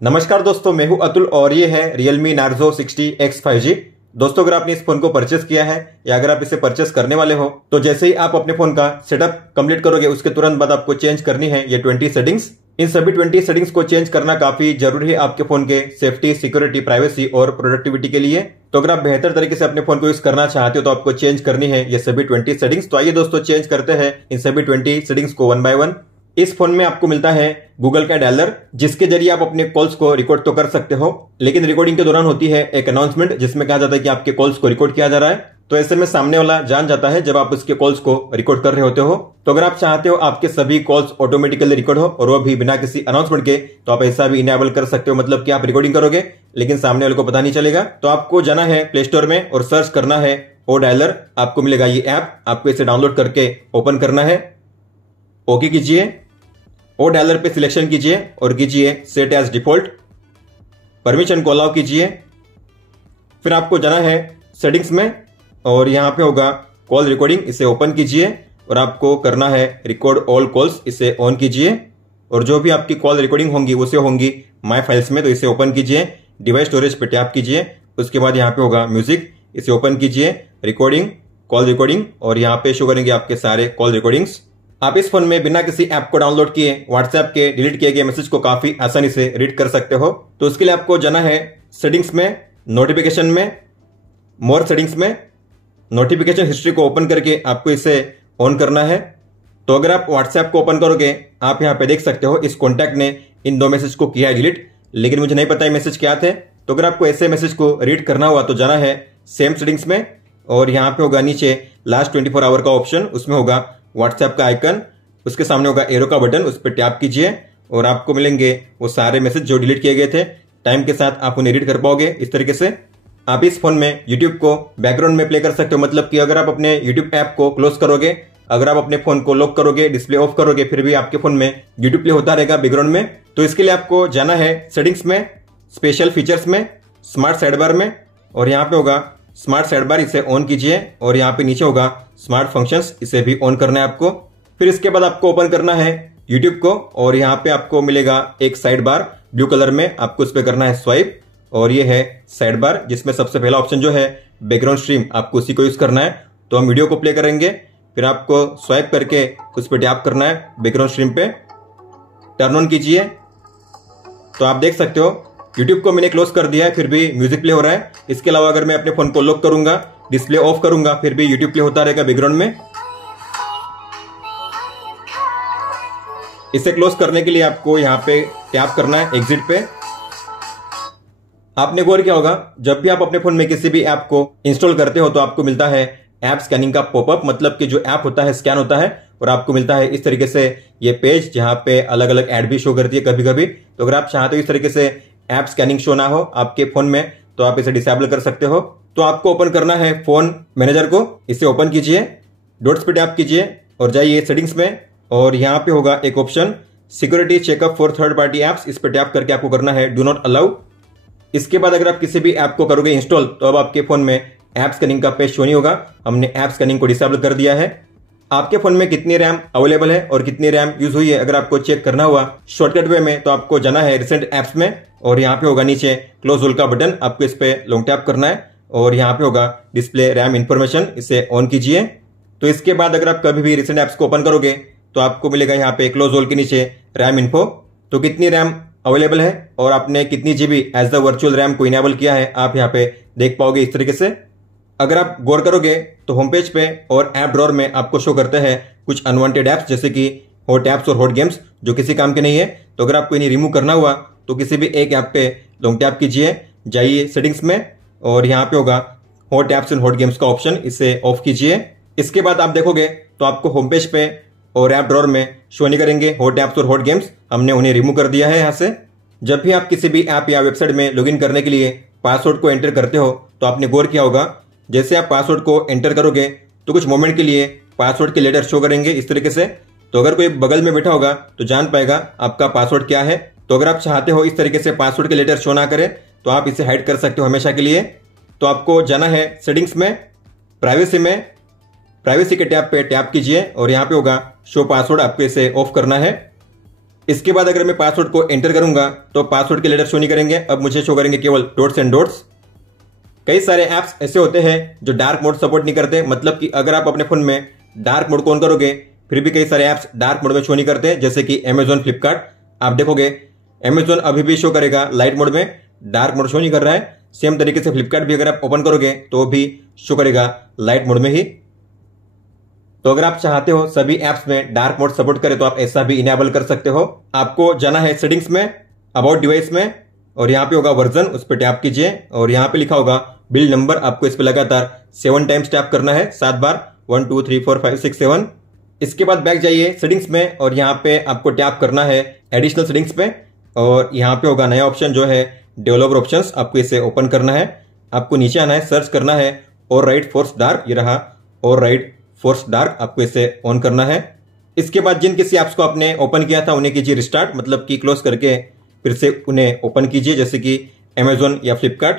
नमस्कार दोस्तों, मैं हूं अतुल और ये है Realme Narzo 60X 5G। दोस्तों, अगर आपने इस फोन को परचेस किया है या अगर आप इसे परचेस करने वाले हो तो जैसे ही आप अपने फोन का सेटअप कंप्लीट करोगे उसके तुरंत बाद आपको चेंज करनी है ये 20 सेटिंग्स। इन सभी 20 सेटिंग्स को चेंज करना काफी जरूरी है आपके फोन के सेफ्टी, सिक्योरिटी, प्राइवेसी और प्रोडक्टिविटी के लिए। तो अगर आप बेहतर तरीके से अपने फोन को यूज करना चाहते हो तो आपको चेंज करनी है ये सभी 20 सेटिंग्स। तो आइए दोस्तों, चेंज करते हैं इन सभी 20 सेटिंग्स को वन बाय वन। इस फोन में आपको मिलता है गूगल का डायलर, जिसके जरिए आप अपने कॉल्स को रिकॉर्ड तो कर सकते हो, लेकिन रिकॉर्डिंग के दौरान होती है एक अनाउंसमेंट जिसमें कहा जाता है कि आपके कॉल्स को रिकॉर्ड किया जा रहा है। तो ऐसे में सामने वाला जान जाता है जब आप उसके कॉल्स को रिकॉर्ड कर रहे होते हो। तो अगर आप चाहते हो आपके सभी कॉल्स ऑटोमेटिकली रिकॉर्ड हो और वो भी बिना किसी अनाउंसमेंट के, तो आप ऐसा भी इनेबल कर सकते हो। मतलब कि आप रिकॉर्डिंग करोगे लेकिन सामने वाले को पता नहीं चलेगा। तो आपको जाना है प्ले स्टोर में और सर्च करना है ओ डायलर। आपको मिलेगा ये ऐप, आपको इसे डाउनलोड करके ओपन करना है। ओके कीजिए, ओ डायलर पे सिलेक्शन कीजिए और कीजिए सेट एज डिफॉल्ट। परमिशन को अलाउ कीजिए। फिर आपको जाना है सेटिंग्स में और यहां पे होगा कॉल रिकॉर्डिंग, इसे ओपन कीजिए और आपको करना है रिकॉर्ड ऑल कॉल्स, इसे ऑन कीजिए। और जो भी आपकी कॉल रिकॉर्डिंग होंगी उसे होंगी माई फाइल्स में, तो इसे ओपन कीजिए। डिवाइस स्टोरेज पे टैप कीजिए, उसके बाद यहाँ पे होगा म्यूजिक, इसे ओपन कीजिए। रिकॉर्डिंग, कॉल रिकॉर्डिंग, और यहाँ पे शो करेंगे आपके सारे कॉल रिकॉर्डिंग्स। आप इस फोन में बिना किसी ऐप को डाउनलोड किए व्हाट्सएप के डिलीट किए गए मैसेज को काफी आसानी से रीड कर सकते हो। तो उसके लिए आपको जाना है सेटिंग्स में, नोटिफिकेशन में, मोर सेटिंग्स में। नोटिफिकेशन हिस्ट्री को ओपन करके आपको इसे ऑन करना है। तो अगर आप व्हाट्सएप को ओपन करोगे, आप यहाँ पे देख सकते हो इस कॉन्टैक्ट ने इन दो मैसेज को किया है डिलीट, लेकिन मुझे नहीं पता ये मैसेज क्या थे। तो अगर आपको ऐसे मैसेज को रीड करना हुआ तो जाना है सेम सेटिंग्स में और यहाँ पे होगा नीचे लास्ट 24 आवर का ऑप्शन, उसमें होगा व्हाट्सएप का आइकन, उसके सामने होगा एरो का बटन, उस पर टैप कीजिए और आपको मिलेंगे वो सारे मैसेज जो डिलीट किए गए थे। टाइम के साथ आप उन्हें रीड कर पाओगे इस तरीके से। आप इस फोन में YouTube को बैकग्राउंड में प्ले कर सकते हो। मतलब कि अगर आप अपने YouTube ऐप को क्लोज करोगे, अगर आप अपने फोन को लॉक करोगे, डिस्प्ले ऑफ करोगे, फिर भी आपके फोन में YouTube प्ले होता रहेगा बैकग्राउंड में। तो इसके लिए आपको जाना है सेटिंग्स में, स्पेशल फीचर्स में, स्मार्ट साइड बार में, और यहाँ पे होगा स्मार्ट साइड बार, इसे ऑन कीजिए। और यहाँ पे नीचे होगा स्मार्ट फंक्शंस, इसे भी ऑन करना है आपको। फिर इसके बाद आपको ओपन करना है YouTube को और यहाँ पे आपको मिलेगा एक साइड बार ब्लू कलर में, आपको इस पे करना है स्वाइप और ये है साइड बार, जिसमें सबसे पहला ऑप्शन जो है बैकग्राउंड स्ट्रीम, आपको उसी को यूज करना है। तो हम वीडियो को प्ले करेंगे, फिर आपको स्वाइप करके उस पर टैप करना है बैकग्राउंड स्ट्रीम पे, टर्न ऑन कीजिए। तो आप देख सकते हो YouTube को मैंने क्लोज कर दिया है, फिर भी म्यूजिक प्ले हो रहा है। इसके अलावा अगर मैं अपने फोन को लॉक करूंगा, डिस्प्ले ऑफ करूंगा, फिर भी YouTube प्ले होता रहेगा बैकग्राउंड में। इसे क्लोज करने के लिए आपको यहाँ पे टैप करना है एग्जिट पे। आपने गौर किया होगा जब भी आप अपने फोन में किसी भी ऐप को इंस्टॉल करते हो तो आपको मिलता है ऐप स्कैनिंग का पॉपअप, मतलब कि जो ऐप होता है स्कैन होता है और आपको मिलता है इस तरीके से ये पेज, जहां पे अलग अलग ऐड भी शो करती है कभी कभी। तो अगर आप चाहते हो इस तरीके से ऐप स्कैनिंग शो ना हो आपके फोन में, तो आप इसे डिसेबल कर सकते हो। तो आपको ओपन करना है फोन मैनेजर को, इसे ओपन कीजिए, डॉट्स पे टैप कीजिए और जाइए सेटिंग्स में और यहाँ पे होगा एक option security checkup for third party apps, इस पे टैप करके आपको करना है डू नॉट अलाउ। इसके बाद अगर आप किसी भी ऐप को करोगे इंस्टॉल तो अब आपके फोन में ऐप स्कैनिंग का पेज शो नहीं होगा, हमने ऐप स्कैनिंग को डिसेबल कर दिया है। आपके फोन में कितनी रैम अवेलेबल है और कितनी रैम यूज हुई है अगर आपको चेक करना हुआ शॉर्टकट वे में, तो आपको जाना है रिसेंट एप्स में और यहाँ पे होगा नीचे क्लोज ऑल का बटन, आपको इस पे लॉन्ग टैप करना है और यहाँ पे होगा डिस्प्ले रैम इंफॉर्मेशन, इसे ऑन कीजिए। तो इसके बाद अगर आप कभी भी रिसेंट एप्स को ओपन करोगे तो आपको मिलेगा यहाँ पे क्लोज ऑल के नीचे रैम इन्फो, तो कितनी रैम अवेलेबल है और आपने कितनी GB as the virtual RAM को इनेबल किया है आप यहाँ पे देख पाओगे इस तरीके से। अगर आप गौर करोगे तो होम पेज पे और ऐप ड्रॉअर में आपको शो करते हैं कुछ अनवांटेड ऐप्स, जैसे कि हॉट ऐप्स और हॉट गेम्स, जो किसी काम के नहीं है। तो अगर आपको इन्हें रिमूव करना हुआ तो किसी भी एक ऐप पे लॉन्ग टैप कीजिए, जाइए सेटिंग्स में और यहाँ पे होगा hot apps and hot games का ऑप्शन, इसे ऑफ कीजिए। इसके बाद आप देखोगे तो आपको होम पेज पे और ऐप ड्रॉअर में शो नहीं करेंगे हॉट ऐप्स और हॉट गेम्स, हमने उन्हें रिमूव कर दिया है यहाँ से। जब भी आप किसी भी ऐप या वेबसाइट में लॉगिन करने के लिए पासवर्ड को एंटर करते हो तो आपने गौर किया होगा जैसे आप पासवर्ड को एंटर करोगे तो कुछ मोमेंट के लिए पासवर्ड के लेटर शो करेंगे इस तरीके से। तो अगर कोई बगल में बैठा होगा तो जान पाएगा आपका पासवर्ड क्या है। तो अगर आप चाहते हो इस तरीके से पासवर्ड के लेटर शो ना करे तो आप इसे हाइड कर सकते हो हमेशा के लिए। तो आपको जाना है सेटिंग्स में, प्राइवेसी में, प्राइवेसी के टैब पे टैप कीजिए और यहाँ पे होगा शो पासवर्ड, आपको इसे ऑफ करना है। इसके बाद अगर मैं पासवर्ड को एंटर करूंगा तो पासवर्ड के लेटर शो नहीं करेंगे, अब मुझे शो करेंगे केवल डॉट्स एंड डॉट्स। कई सारे ऐप्स ऐसे होते हैं जो डार्क मोड सपोर्ट नहीं करते, मतलब कि अगर आप अपने फोन में डार्क मोड को ऑन करोगे फिर भी कई सारे ऐप्स डार्क मोड में शो नहीं करते, जैसे कि अमेजॉन, फ्लिपकार्ट। आप देखोगे अमेजॉन अभी भी शो करेगा लाइट मोड में, डार्क मोड शो नहीं कर रहा है। सेम तरीके से फ्लिपकार्ट भी अगर आप ओपन करोगे तो भी शो करेगा लाइट मोड में ही। तो अगर आप चाहते हो सभी ऐप्स में डार्क मोड सपोर्ट करे तो आप ऐसा भी इनेबल कर सकते हो। आपको जाना है सेटिंग्स में, अबाउट डिवाइस में, और यहाँ पे होगा वर्जन, उस पर टैप कीजिए और यहाँ पे लिखा होगा बिल्ड नंबर। आपको इस पर लगातार 7 टाइम्स टैप करना है, 7 बार, 1 2 3 4 5 6 7। इसके बाद बैक जाइए सेटिंग्स में और यहाँ पे आपको टैप करना है एडिशनल सेटिंग्स पे, और यहाँ पे होगा नया ऑप्शन जो है डेवलपर ऑप्शंस। आपको इसे ओपन करना है। आपको नीचे आना है, सर्च करना है और राइट फोर्स डार्क, ये रहा और राइट फोर्स डार्क, आपको इसे ऑन करना है। इसके बाद जिन किसी ऐप्स को आपने ओपन किया था उन्हें कीजिए रिस्टार्ट, मतलब कि क्लोज करके फिर से उन्हें ओपन कीजिए, जैसे कि अमेजॉन या फ्लिपकार्ट।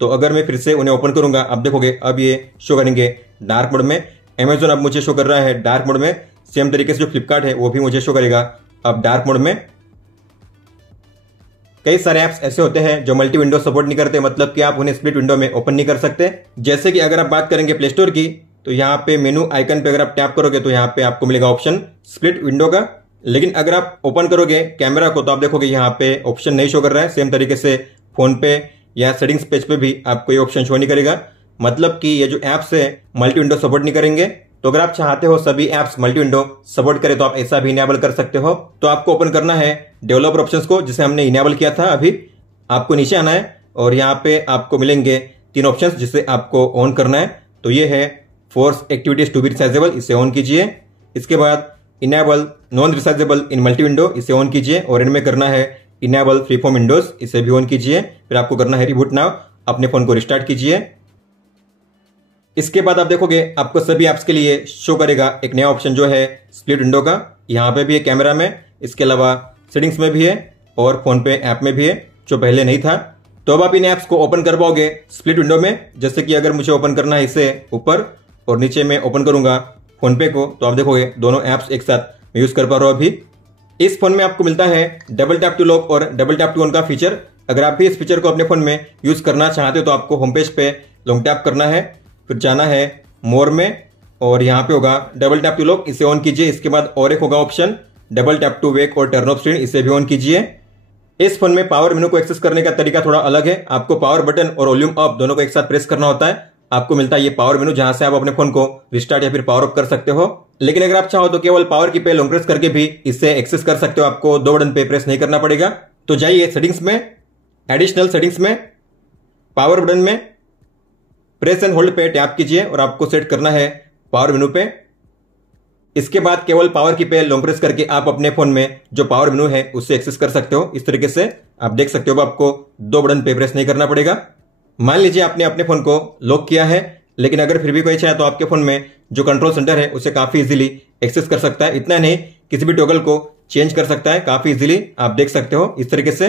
तो अगर मैं फिर से उन्हें ओपन करूंगा, आप देखोगे अब ये शो करेंगे डार्क मोड में। अमेजॉन अब मुझे शो कर रहा है डार्क मोड में, सेम तरीके से जो फ्लिपकार्ट है वो भी मुझे शो करेगा अब डार्क मोड में। कई सारे ऐप्स ऐसे होते हैं जो मल्टी विंडो सपोर्ट नहीं करते, मतलब कि आप उन्हें स्प्लिट विंडो में ओपन नहीं कर सकते। जैसे कि अगर आप बात करेंगे प्ले स्टोर की, तो यहाँ पे मेनू आइकन पे अगर आप टैप करोगे तो यहाँ पे आपको मिलेगा ऑप्शन स्प्लिट विंडो का। लेकिन अगर आप ओपन करोगे कैमरा को तो आप देखोगे यहाँ पे ऑप्शन नहीं शो कर रहा है। सेम तरीके से फोन पे या सेटिंग्स पेज पे भी आपको ये ऑप्शन शो नहीं करेगा, मतलब कि ये जो ऐप्स है मल्टी विंडो सपोर्ट नहीं करेंगे। तो अगर आप चाहते हो सभी ऐप्स मल्टी विंडो सपोर्ट करे तो आप ऐसा भी इनेबल कर सकते हो। तो आपको ओपन करना है डेवलपर ऑप्शंस को, जिसे हमने इनेबल किया था अभी। आपको नीचे आना है और यहाँ पे आपको मिलेंगे 3 ऑप्शंस जिसे आपको ऑन करना है। तो ये है force activities to be resizable, इसे ऑन कीजिए। इसके बाद enable non resizable in multi window, इसे ऑन कीजिए। और इनमें करना है इनेबल फ्री फॉर्म विंडोज, इसे भी ऑन कीजिए। फिर आपको करना है रिबूट नाउ, अपने फोन को रिस्टार्ट कीजिए। इसके बाद आप देखोगे आपको सभी ऐप्स के लिए शो करेगा एक नया ऑप्शन जो है स्प्लिट विंडो का। यहाँ पे भी है कैमरा में, इसके अलावा सेटिंग्स में भी है और फोन पे ऐप में भी है, जो पहले नहीं था। तो अब आप इन ऐप्स को ओपन कर पाओगे स्प्लिट विंडो में। जैसे कि अगर मुझे ओपन करना है इसे ऊपर और नीचे में ओपन करूंगा फोन पे को, तो आप देखोगे दोनों ऐप्स एक साथ मैं यूज कर पा रहा हूं अभी। इस फोन में आपको मिलता है डबल टैप टू लॉक और डबल टैप टू ऑन का फीचर। अगर आप भी इस फीचर को अपने फोन में यूज करना चाहते हो तो आपको होम पेज पे लॉन्ग टैप करना है, फिर जाना है मोर में और यहाँ पे होगा डबल टैप टू लॉक, इसे ऑन कीजिए। इसके बाद और एक होगा option double tap to wake और टर्न ऑफ स्क्रीन, इसे भी ऑन कीजिए। इस फोन में पावर मेनू को एक्सेस करने का तरीका थोड़ा अलग है। आपको पावर बटन और वॉल्यूम अप दोनों को एक साथ प्रेस करना होता है। आपको मिलता है ये पावर मेनू, जहां से आप अपने फोन को रिस्टार्ट या फिर पावर ऑफ कर सकते हो। लेकिन अगर आप चाहो तो केवल पावर की पे लॉन्ग प्रेस करके भी इसे एक्सेस कर सकते हो, आपको 2 बटन पे प्रेस नहीं करना पड़ेगा। तो जाइए सेटिंग्स में, एडिशनल सेटिंग्स में, पावर बटन में प्रेस एंड होल्ड पे टैप कीजिए और आपको सेट करना है पावर मेनू पे। इसके बाद केवल पावर की पे लॉन्ग प्रेस करके आप अपने फोन में जो पावर मेनू है उससे एक्सेस कर सकते हो। इस तरीके से आप देख सकते हो, आपको 2 बटन पे प्रेस नहीं करना पड़ेगा। मान लीजिए आपने अपने फोन को लॉक किया है, लेकिन अगर फिर भी कोई चाहे तो आपके फोन में जो कंट्रोल सेंटर है उसे काफी इजीली एक्सेस कर सकता है। इतना नहीं, किसी भी टॉगल को चेंज कर सकता है काफी इजीली, आप देख सकते हो इस तरीके से।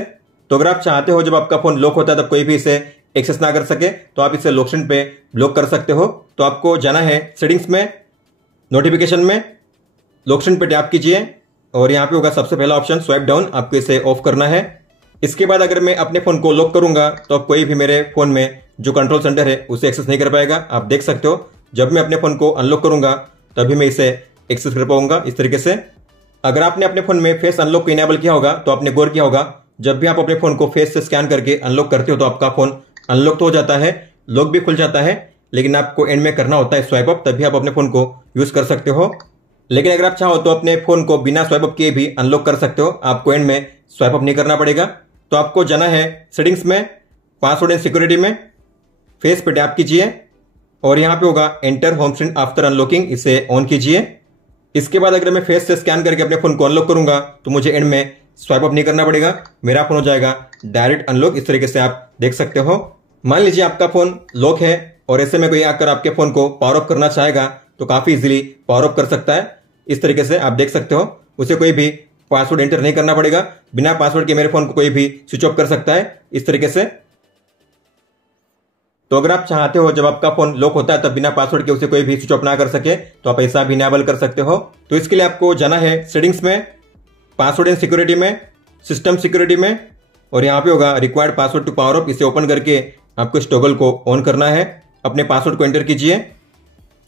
तो अगर आप चाहते हो जब आपका फोन लॉक होता है तब कोई भी इसे एक्सेस ना कर सके, तो आप इसे लॉक स्क्रीन पे ब्लॉक कर सकते हो। तो आपको जाना है सेटिंग्स में, नोटिफिकेशन में, लॉक स्क्रीन पे टैप कीजिए और यहाँ पे होगा सबसे पहला ऑप्शन स्वाइप डाउन, आपको इसे ऑफ करना है। इसके बाद अगर मैं अपने फोन को लॉक करूंगा तो अब कोई भी मेरे फोन में जो कंट्रोल सेंटर है उसे एक्सेस नहीं कर पाएगा। आप देख सकते हो जब मैं अपने फोन को अनलॉक करूंगा तभी मैं इसे एक्सेस कर पाऊंगा इस तरीके से। अगर आपने अपने फोन में फेस अनलॉक को इनेबल किया होगा तो आपने गौर किया होगा जब भी आप अपने फोन को फेस से स्कैन करके अनलॉक करते हो तो आपका फोन अनलॉक तो हो जाता है, लॉक भी खुल जाता है, लेकिन आपको एंड में करना होता है स्वाइप अप, तभी आप अपने फोन को यूज कर सकते हो। लेकिन अगर आप चाहो तो अपने फोन को बिना स्वाइप अप किए भी अनलॉक कर सकते हो, आपको एंड में स्वाइप अप नहीं करना पड़ेगा। तो आपको जाना है सेटिंग्स में, पासवर्ड एंड सिक्योरिटी में, फेस पे टैप कीजिए और यहाँ पे होगा enter home screen after unlocking, इसे ऑन कीजिए। इसके बाद अगर मैं फेस से स्कैन करके अपने फोन को अनलॉक करूंगा तो मुझे एंड में स्वाइप अप नहीं करना पड़ेगा, मेरा फोन हो जाएगा डायरेक्ट अनलॉक। इस तरीके से आप देख सकते हो। मान लीजिए आपका फोन लॉक है और ऐसे में कोई आकर आपके फोन को पावर ऑफ करना चाहेगा तो काफी इजीली पावर ऑफ कर सकता है। इस तरीके से आप देख सकते हो, उसे कोई भी पासवर्ड एंटर नहीं करना पड़ेगा, बिना पासवर्ड के मेरे फोन को कोई भी स्विच ऑफ कर सकता है इस तरीके से। तो अगर आप चाहते हो जब आपका फोन लॉक होता है तब बिना पासवर्ड के उसे कोई भी स्विच ऑफ ना कर सके तो आप ऐसा भी इनेबल कर सकते हो। तो इसके लिए आपको जाना है सेटिंग्स में, पासवर्ड एंड सिक्योरिटी में, सिस्टम सिक्योरिटी में, और यहाँ पे होगा required password to power off. इसे ओपन करके आपको इस टॉगल को ऑन करना है। अपने पासवर्ड को एंटर कीजिए।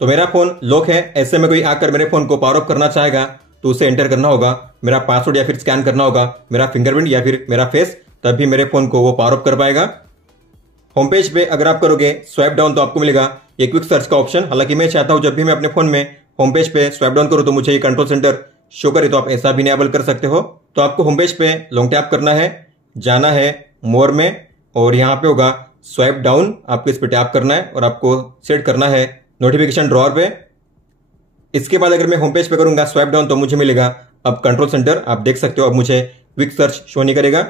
तो मेरा फोन लॉक है, ऐसे में कोई आकर मेरे फोन को पावर ऑफ करना चाहेगा तो उसे एंटर करना होगा, मेरा पासवर्ड या फिर स्कैन करना होगा मेरा फिंगरप्रिंट या फिर मेरा फेस, तभी मेरे फोन को वो पावर ऑफ कर पाएगा। होम पेज पे अगर आप करोगे स्वाइप डाउन तो आपको मिलेगा ये क्विक सर्च का ऑप्शन। हालांकि मैं चाहता हूं जब भी मैं अपने फोन में होम पेज पे स्वाइप डाउन करूं तो मुझे ये कंट्रोल सेंटर शो करे, तो आप ऐसा भी इनेबल कर सकते हो। तो आपको होम पेज पे लॉन्ग टैप करना है, जाना है मोर में, और यहाँ पे होगा स्वाइप डाउन, आपको इस पे टैप करना है और आपको सेट करना है नोटिफिकेशन ड्रॉअर पे। इसके बाद अगर मैं होम पेज पे करूंगा स्वाइप डाउन तो मुझे मिलेगा अब कंट्रोल सेंटर। आप देख सकते हो अब मुझे क्विक सर्च शो नहीं करेगा।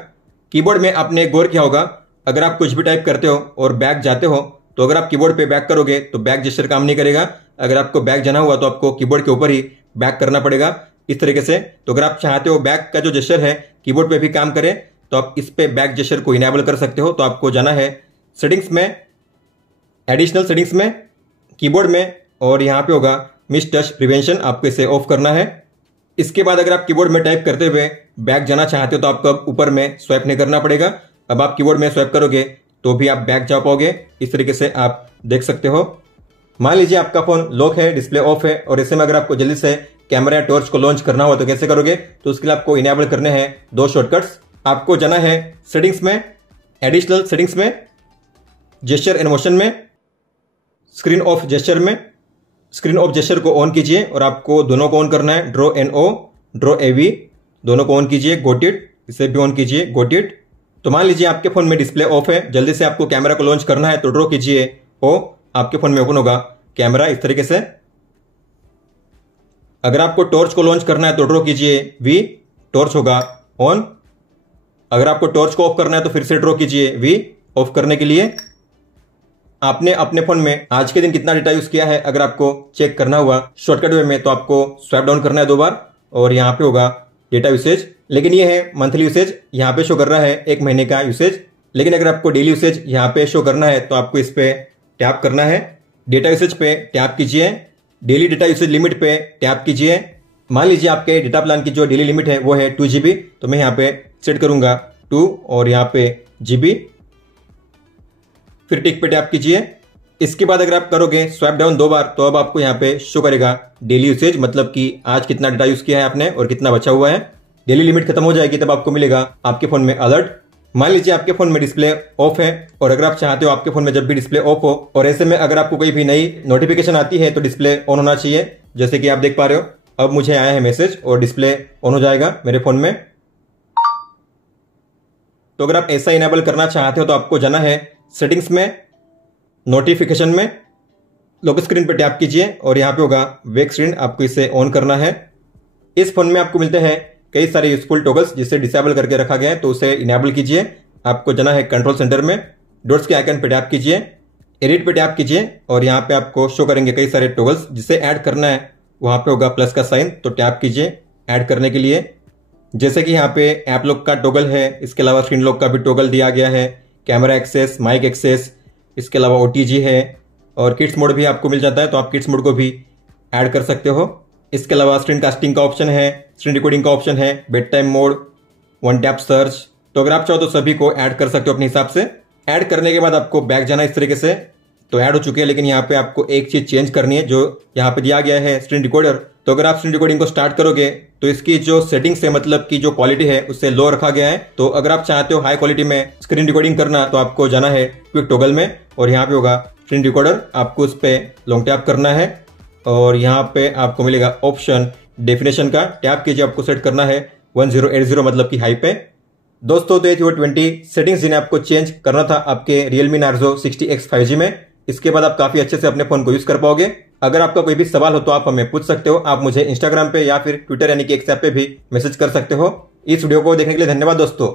कीबोर्ड में आपने गौर किया होगा, अगर आप कुछ भी टाइप करते हो और बैक जाते हो तो अगर आप कीबोर्ड पे बैक करोगे तो बैक जेस्चर काम नहीं करेगा। अगर आपको बैक जाना हुआ तो आपको कीबोर्ड के ऊपर ही बैक करना पड़ेगा इस तरीके से। तो अगर आप चाहते हो बैक का जो जेस्चर है कीबोर्ड पे भी काम करे तो आप इस पे बैक जेस्चर को इनेबल कर सकते हो। तो आपको जाना है सेटिंग्स में, एडिशनल सेटिंग्स में, कीबोर्ड में, और यहाँ पे होगा मिस टच प्रिवेंशन, आपको इसे ऑफ करना है। इसके बाद अगर आप कीबोर्ड में टाइप करते हुए बैक जाना चाहते हो तो आपको अब ऊपर में स्वाइप नहीं करना पड़ेगा। अब आप कीबोर्ड में स्वाइप करोगे तो भी आप बैक जा पाओगे। इस तरीके से आप देख सकते हो। मान लीजिए आपका फोन लॉक है, डिस्प्ले ऑफ है, और ऐसे में अगर आपको जल्दी से कैमरा या टॉर्च को लॉन्च करना हो तो कैसे करोगे? तो उसके लिए आपको इनेबल करने हैं दो शॉर्टकट्स। आपको जाना है सेटिंग्स में, एडिशनल सेटिंग्स में, जेस्चर एंड मोशन में, स्क्रीन ऑफ जेस्चर में। स्क्रीन ऑफ जेस्चर को ऑन कीजिए और आपको दोनों को ऑन करना है, ड्रॉ एन ओ, ड्रॉ एवी, दोनों को ऑन कीजिए। गोट इट, इसे भी ऑन कीजिए, गोट इट। तो मान लीजिए आपके फोन में डिस्प्ले ऑफ है, जल्दी से आपको कैमरा को लॉन्च करना है तो ड्रॉ कीजिए ओ, आपके फोन में ओपन होगा कैमरा इस तरीके से। अगर आपको टॉर्च को लॉन्च करना है तो ड्रॉ कीजिए वी, टॉर्च होगा ऑन। अगर आपको टॉर्च को ऑफ करना है तो फिर से ड्रॉ कीजिए वी, ऑफ करने के लिए। आपने अपने फोन में आज के दिन कितना डेटा यूज किया है अगर आपको चेक करना हुआ शॉर्टकट वे में तो आपको स्वाइप डाउन करना है 2 बार, और यहाँ पे होगा डेटा यूसेज। लेकिन ये है मंथली यूसेज, यहाँ पे शो कर रहा है 1 महीने का यूसेज। लेकिन अगर आपको डेली यूसेज यहाँ पे शो करना है तो आपको इस पे टैप करना है। डेटा यूसेज पे टैप कीजिए, डेली डेटा यूसेज लिमिट पे टैप कीजिए। मान लीजिए आपके डेटा प्लान की जो डेली लिमिट है वो है 2 GB, तो मैं यहाँ पे सेट करूंगा 2 और यहाँ पे GB, फिर टिक पे टैप कीजिए। इसके बाद अगर आप करोगे स्वाइप डाउन 2 बार तो अब आपको यहाँ पे शो करेगा डेली यूसेज, मतलब कि आज कितना डेटा यूज किया है आपने और कितना बचा हुआ है। डेली लिमिट खत्म हो जाएगी तब आपको मिलेगा आपके फोन में अलर्ट। मान लीजिए आपके फोन में डिस्प्ले ऑफ है और अगर आप चाहते हो आपके फोन में जब भी डिस्प्ले ऑफ हो और ऐसे में अगर आपको कोई भी नई नोटिफिकेशन आती है तो डिस्प्ले ऑन होना चाहिए। जैसे कि आप देख पा रहे हो अब मुझे आया है मैसेज और डिस्प्ले ऑन हो जाएगा मेरे फोन में। तो अगर आप ऐसा इनेबल करना चाहते हो तो आपको जाना है सेटिंग्स में, नोटिफिकेशन में, लॉक स्क्रीन पर टैप कीजिए और यहाँ पे होगा वेक स्क्रीन, आपको इसे ऑन करना है। इस फोन में आपको मिलते हैं कई सारे यूजफुल टॉगल्स जिसे डिसेबल करके रखा गया है, तो उसे इनेबल कीजिए। आपको जाना है कंट्रोल सेंटर में, डॉट्स के आइकन पे टैप कीजिए, एडिट पे टैप कीजिए और यहाँ पे आपको शो करेंगे कई सारे टॉगल्स। जिसे ऐड करना है वहां पे होगा प्लस का साइन, तो टैप कीजिए ऐड करने के लिए। जैसे कि यहाँ पे ऐप लॉक का टॉगल है, इसके अलावा स्क्रीन लॉक का भी टॉगल दिया गया है, कैमरा एक्सेस, माइक एक्सेस, इसके अलावा OTG है और किड्स मोड भी आपको मिल जाता है, तो आप किड्स मोड को भी ऐड कर सकते हो। इसके अलावा स्क्रीन कास्टिंग का ऑप्शन है, स्क्रीन रिकॉर्डिंग का ऑप्शन है, bed time mode, one tap search. तो अगर आप चाहो तो सभी को ऐड कर सकते हो अपने हिसाब से। ऐड करने के बाद आपको बैक जाना इस तरीके से, तो ऐड हो चुके हैं। लेकिन यहाँ पे आपको एक चीज चेंज करनी है जो यहाँ पे दिया गया है स्क्रीन रिकॉर्डर। तो अगर आप स्क्रीन रिकॉर्डिंग को स्टार्ट करोगे तो इसकी जो सेटिंग्स है, मतलब की जो क्वालिटी है उससे लो रखा गया है। तो अगर आप चाहते हो हाई क्वालिटी में स्क्रीन रिकॉर्डिंग करना तो आपको जाना है क्विक टॉगल में और यहाँ पे होगा स्क्रीन रिकॉर्डर, आपको उस पर लॉन्ग टैप करना है और यहाँ पे आपको मिलेगा ऑप्शन डेफिनेशन का, टैप कीजिए। आपको सेट करना है 1080 मतलब की हाई पे। दोस्तों तो ये थी वो 20 सेटिंग्स जिन्हें आपको चेंज करना था आपके Realme Narzo 60X 5G में। इसके बाद आप काफी अच्छे से अपने फोन को यूज कर पाओगे। अगर आपका कोई भी सवाल हो तो आप हमें पूछ सकते हो। आप मुझे इंस्टाग्राम पे या फिर ट्विटर यानी कि एक्स ऐप पे भी मैसेज कर सकते हो। इस वीडियो को देखने के लिए धन्यवाद दोस्तों।